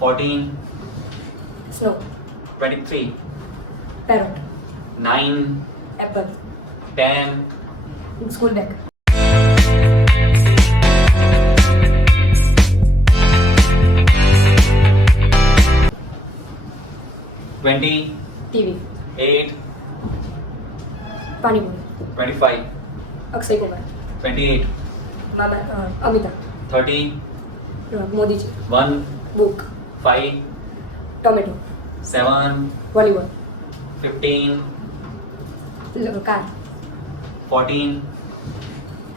14, Snow. 23, Parrot. 9, Apple. 10, School bag. Twenty, TV. 8, Pani Puri. 25, Akshay Kumar. 28, Amitabh. 30, Modi ji. 1, Book. 5, Tomato. 7, Volleyball. 15, Car. 14,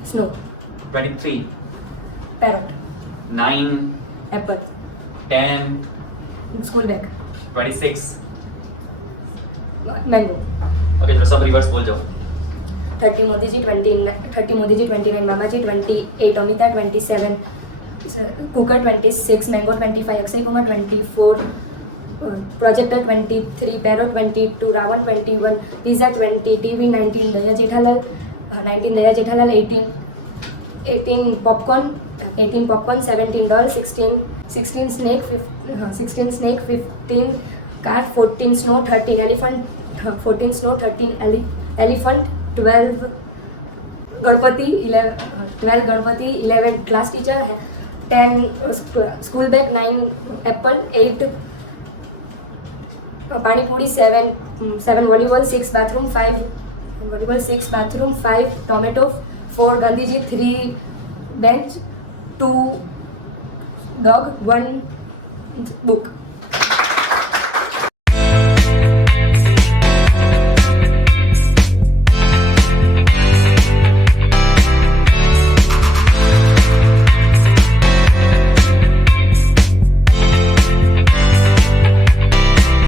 Snow. 23, Parrot. 9, Apple. 10, School bag. 26. Mango. Okay, तो सब reverse बोल जाओ. 30 Modi ji, 29 Mama ji, 28 Amita, 27 Cooker, 26 Mango, 25 Akshay Kumar, 24 Projector, 23 Parrot, 22 Ravan, 21 Pizza, 20 TV, 19 Daya Jethalal, 18 popcorn, 17 doll, 16 snake, 15 car, 14 snow, 13 elephant, 14 snow, 13 elephant, 12 Ganpati, 11 class teacher, 10 school bag, 9 apple, 8 Pani Puri, 7 volleyball, 6 bathroom, 5 volleyball, 6 bathroom, 5 tomato, 4 Gandhiji, 3 bench, 2 dog, 1 book.